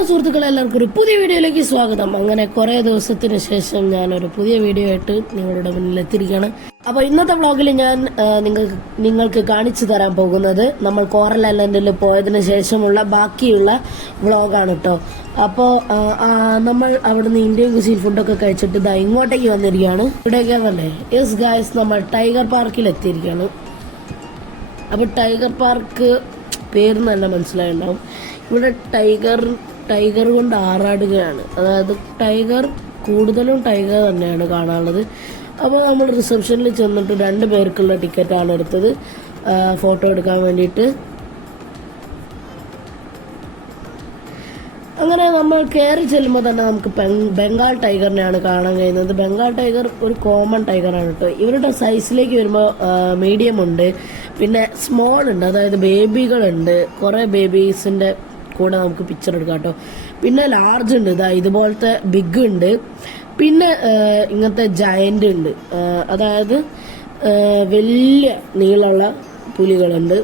Hello സുഹൃത്തുക്കളെ, എല്ലാവർക്കും ഒരു പുതിയ വീഡിയോയിലേക്ക് സ്വാഗതം. അങ്ങനെ കുറെ ദിവസത്തിന് ശേഷം ഞാൻ ഒരു പുതിയ വീഡിയോ ആയിട്ട് നിങ്ങളുടെ മുന്നിൽ എത്തിയിരിക്കുകയാണ്. അപ്പോൾ ഇന്നത്തെ വ്ളോഗിൽ ഞാൻ നിങ്ങൾക്ക് കാണിച്ചു തരാൻ പോകുന്നത് നമ്മൾ കോറൽ ഐലൻഡിൽ പോയതിന് ശേഷമുള്ള ബാക്കിയുള്ള വ്ളോഗാണ് കേട്ടോ. അപ്പോൾ നമ്മൾ അവിടുന്ന് ഇന്ത്യൻ കുസീൻ ഫുഡൊക്കെ കഴിച്ചിട്ട് ഇതാ ഇങ്ങോട്ടേക്ക് വന്നിരിക്കുകയാണ്. ഇവിടേക്കാണല്ലേ? യെസ് ഗായ്സ്, നമ്മൾ ടൈഗർ പാർക്കിൽ എത്തിയിരിക്കുകയാണ്. അപ്പോൾ ടൈഗർ പാർക്ക് പേര് നല്ല മനസ്സിലായിട്ടുണ്ടാവും. ഇവിടെ ടൈഗർ കൊണ്ട് ആറാടുകയാണ്. അതായത് ടൈഗർ കൂടുതലും ടൈഗർ തന്നെയാണ് കാണാനുള്ളത്. അപ്പോൾ നമ്മൾ റിസപ്ഷനിൽ ചെന്നിട്ട് 2 പേർക്കുള്ള ടിക്കറ്റാണ് എടുത്തത് ഫോട്ടോ എടുക്കാൻ വേണ്ടിയിട്ട്. അങ്ങനെ നമ്മൾ കയറി ചെല്ലുമ്പോൾ തന്നെ നമുക്ക് ബംഗാൾ ടൈഗറിനെയാണ് കാണാൻ കഴിയുന്നത്. ബംഗാൾ ടൈഗർ ഒരു കോമൺ ടൈഗറാണ് കേട്ടോ. ഇവരുടെ സൈസിലേക്ക് വരുമ്പോൾ മീഡിയം ഉണ്ട്, പിന്നെ സ്മോൾ ഉണ്ട്, അതായത് ബേബികളുണ്ട്. കുറേ ബേബീസിൻ്റെ കൂടെ നമുക്ക് പിക്ചർ എടുക്കാം കേട്ടോ. പിന്നെ ലാർജ് ഉണ്ട്, ഇതുപോലത്തെ ബിഗ് ഉണ്ട്, പിന്നെ ഇങ്ങനത്തെ ജയന്റ് ഉണ്ട്, അതായത് വലിയ നീളമുള്ള പുലികളുണ്ട്.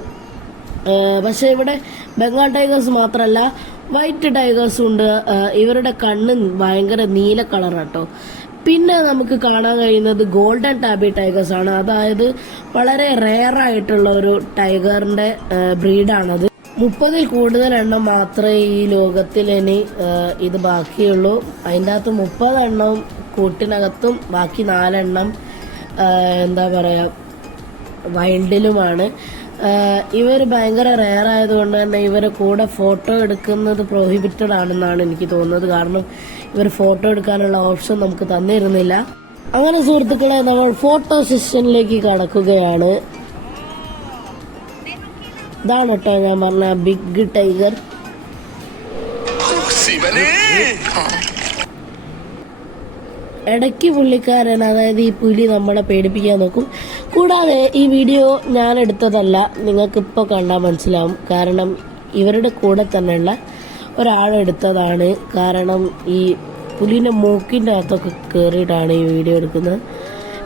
പക്ഷെ ഇവിടെ ബംഗാൾ ടൈഗേഴ്സ് മാത്രമല്ല, വൈറ്റ് ടൈഗേഴ്സും ഉണ്ട്. ഇവരുടെ കണ്ണ് ഭയങ്കര നീല കളറാട്ടോ. പിന്നെ നമുക്ക് കാണാൻ കഴിയുന്നത് ഗോൾഡൻ ടാബി ടൈഗേഴ്സ് ആണ്. അതായത് വളരെ റെയർ ആയിട്ടുള്ള ഒരു ടൈഗറിന്റെ ബ്രീഡാണത്. 30-ൽ കൂടുതൽ എണ്ണം മാത്രമേ ഈ ലോകത്തിൽ ഇനി ഇത് ബാക്കിയുള്ളൂ. അതിൻ്റെ അകത്ത് 30 എണ്ണവും കൂട്ടിനകത്തും ബാക്കി 4 എണ്ണം എന്താ പറയുക വൈൽഡിലുമാണ്. ഇവർ ഭയങ്കര റെയർ ആയതുകൊണ്ട് തന്നെ ഇവരെ കൂടെ ഫോട്ടോ എടുക്കുന്നത് പ്രോഹിബിറ്റഡ് ആണെന്നാണ് എനിക്ക് തോന്നുന്നത്. കാരണം ഇവർ ഫോട്ടോ എടുക്കാനുള്ള ഓപ്ഷൻ നമുക്ക് തന്നിരുന്നില്ല. അങ്ങനെ സുഹൃത്തുക്കളെ, നമ്മൾ ഫോട്ടോ സെഷനിലേക്ക് കടക്കുകയാണ്. ഇതാണ് കേട്ടോ ഞാൻ പറഞ്ഞ ബിഗ് ടൈഗർ. ഇടയ്ക്ക് പുള്ളിക്കാരൻ, അതായത് ഈ പുലി നമ്മളെ പേടിപ്പിക്കാൻ നോക്കും. കൂടാതെ ഈ വീഡിയോ ഞാൻ എടുത്തതല്ല, നിങ്ങൾക്കിപ്പോൾ കണ്ടാൽ മനസ്സിലാവും. കാരണം ഇവരുടെ കൂടെ തന്നെയുള്ള ഒരാളെടുത്തതാണ്. കാരണം ഈ പുലിൻ്റെ മൂക്കിൻ്റെ അകത്തൊക്കെ കയറിയിട്ടാണ് ഈ വീഡിയോ എടുക്കുന്നത്.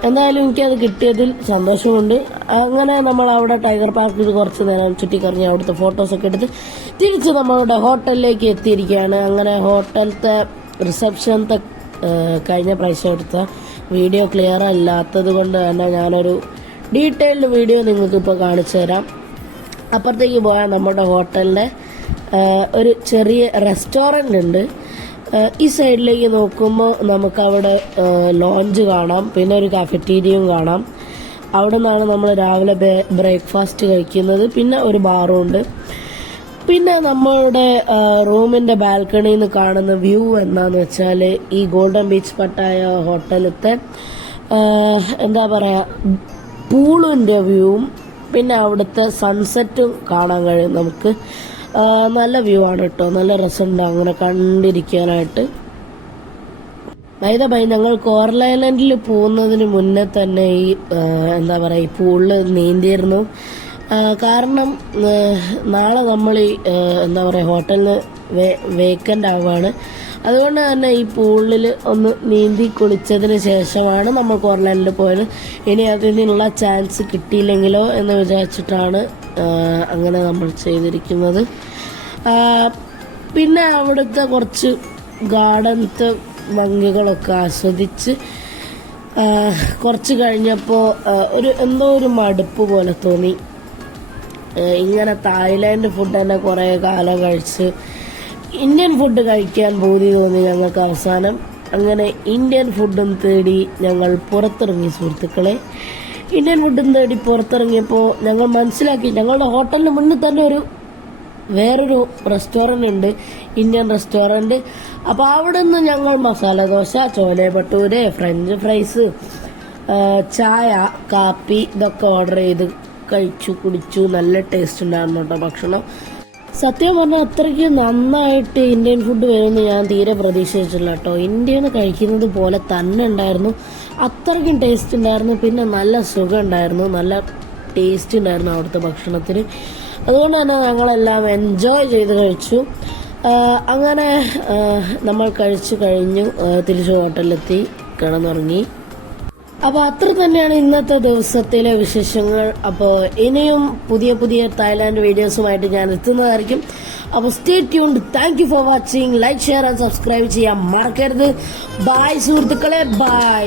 എന്തായാലും എനിക്കത് കിട്ടിയതിൽ സന്തോഷമുണ്ട്. അങ്ങനെ നമ്മൾ അവിടെ ടൈഗർ പാർക്കിൽ കുറച്ച് നേരം ചുറ്റിക്കറങ്ങി അവിടുത്തെ ഫോട്ടോസൊക്കെ എടുത്ത് തിരിച്ച് നമ്മളുടെ ഹോട്ടലിലേക്ക് എത്തിയിരിക്കുകയാണ്. അങ്ങനെ ഹോട്ടലത്തെ റിസപ്ഷനത്തെ കഴിഞ്ഞ പ്രാവശ്യം എടുത്ത വീഡിയോ ക്ലിയർ അല്ലാത്തത് കൊണ്ട് തന്നെ ഞാനൊരു ഡീറ്റെയിൽഡ് വീഡിയോ നിങ്ങൾക്കിപ്പോൾ കാണിച്ചു തരാം. അപ്പുറത്തേക്ക് പോയാൽ നമ്മുടെ ഹോട്ടലിൻ്റെ ഒരു ചെറിയ റെസ്റ്റോറൻ്റ് ഉണ്ട്. ഈ സൈഡിലേക്ക് നോക്കുമ്പോൾ നമുക്കവിടെ ലോഞ്ച് കാണാം, പിന്നെ ഒരു കാഫറ്റീരിയയും കാണാം. അവിടെ നിന്നാണ് നമ്മൾ രാവിലെ ബ്രേക്ക്ഫാസ്റ്റ് കഴിക്കുന്നത്. പിന്നെ ഒരു ബാറും ഉണ്ട്. പിന്നെ നമ്മളുടെ റൂമിൻ്റെ ബാൽക്കണിയിൽ നിന്ന് കാണുന്ന വ്യൂ എന്താണെന്ന് വെച്ചാൽ ഈ ഗോൾഡൻ ബീച്ച് പട്ടായ ഹോട്ടലത്തെ എന്താ പറയുക പൂളിൻ്റെ വ്യൂവും പിന്നെ അവിടുത്തെ സൺസെറ്റും കാണാൻ കഴിയും നമുക്ക്. നല്ല വ്യൂ ആണ് കേട്ടോ, നല്ല രസമുണ്ട് അങ്ങനെ കണ്ടിരിക്കാനായിട്ട്. ബൈ ഞങ്ങൾ കോറൽ ഐലൻഡിൽ പോകുന്നതിന് മുന്നേ തന്നെ ഈ എന്താ പറയുക ഈ പൂളിൽ നീന്തിയിരുന്നു. കാരണം നാളെ നമ്മൾ ഈ എന്താ പറയുക ഹോട്ടലിൽ വേക്കൻ്റ് ആവുകയാണ്. അതുകൊണ്ട് തന്നെ ഈ പൂളിൽ ഒന്ന് നീന്തി കുളിച്ചതിന് ശേഷമാണ് നമ്മൾ കോറൽ ഐലൻഡിൽ പോയത്. ഇനി അതിനുള്ള ചാൻസ് കിട്ടിയില്ലെങ്കിലോ എന്ന് വിചാരിച്ചിട്ടാണ് അങ്ങനെ നമ്മൾ ചെയ്തിരിക്കുന്നത്. പിന്നെ അവിടുത്തെ കുറച്ച് ഗാർഡനത്തെ ഭംഗികളൊക്കെ ആസ്വദിച്ച് കുറച്ച് കഴിഞ്ഞപ്പോൾ എന്തോ ഒരു മടുപ്പ് പോലെ തോന്നി. ഇങ്ങനെ തായ്ലാൻഡ് ഫുഡ് തന്നെ കുറേ കാലം കഴിച്ച് ഇന്ത്യൻ ഫുഡ് കഴിക്കാൻ പൂതി തോന്നി ഞങ്ങൾക്ക്. അവസാനം അങ്ങനെ ഇന്ത്യൻ ഫുഡും തേടി ഞങ്ങൾ പുറത്തിറങ്ങി സുഹൃത്തുക്കളെ. ഇന്ത്യൻ ഫുഡും തേടി പുറത്തിറങ്ങിയപ്പോൾ ഞങ്ങൾ മനസ്സിലാക്കി ഞങ്ങളുടെ ഹോട്ടലിന് മുന്നിൽ തന്നെ വേറൊരു റെസ്റ്റോറൻ്റ് ഉണ്ട്, ഇന്ത്യൻ റെസ്റ്റോറൻറ്റ്. അപ്പോൾ അവിടെ നിന്ന് ഞങ്ങൾ മസാല ദോശ, ചോലെ ഭട്ടൂര്, ഫ്രഞ്ച് ഫ്രൈസ്, ചായ, കാപ്പി ഇതൊക്കെ ഓർഡർ ചെയ്ത് കഴിച്ചു കുടിച്ചു. നല്ല ടേസ്റ്റ് ഉണ്ടായിരുന്നു കേട്ടോ ഭക്ഷണം. സത്യം പറഞ്ഞാൽ അത്രയ്ക്ക് നന്നായിട്ട് ഇന്ത്യൻ ഫുഡ് വരുമെന്ന് ഞാൻ തീരെ പ്രതീക്ഷിച്ചില്ല കേട്ടോ. ഇന്ത്യയിൽ നിന്ന് കഴിക്കുന്നത് പോലെ തന്നെ ഉണ്ടായിരുന്നു, അത്രയ്ക്കും ടേസ്റ്റ് ഉണ്ടായിരുന്നു. പിന്നെ നല്ല സുഖം ഉണ്ടായിരുന്നു, നല്ല ടേസ്റ്റ് ഉണ്ടായിരുന്നു അവിടുത്തെ ഭക്ഷണത്തിന്. അതുകൊണ്ട് തന്നെ ഞങ്ങളെല്ലാം എൻജോയ് ചെയ്ത് കഴിച്ചു. അങ്ങനെ നമ്മൾ കഴിച്ചു കഴിഞ്ഞു തിരിച്ച് ഹോട്ടലിലെത്തി കിടന്നുറങ്ങി. അപ്പോൾ അത്ര തന്നെയാണ് ഇന്നത്തെ ദിവസത്തിലെ വിശേഷങ്ങൾ. അപ്പോൾ ഇനിയും പുതിയ പുതിയ തായ്ലാൻഡ് വീഡിയോസുമായിട്ട് ഞാൻ എത്തുന്നതായിരിക്കും. അപ്പോൾ stay tuned. Thank you for watching. Like, share and subscribe ചെയ്യാൻ മറക്കരുത്. ബൈ സുഹൃത്തുക്കളെ, ബൈ.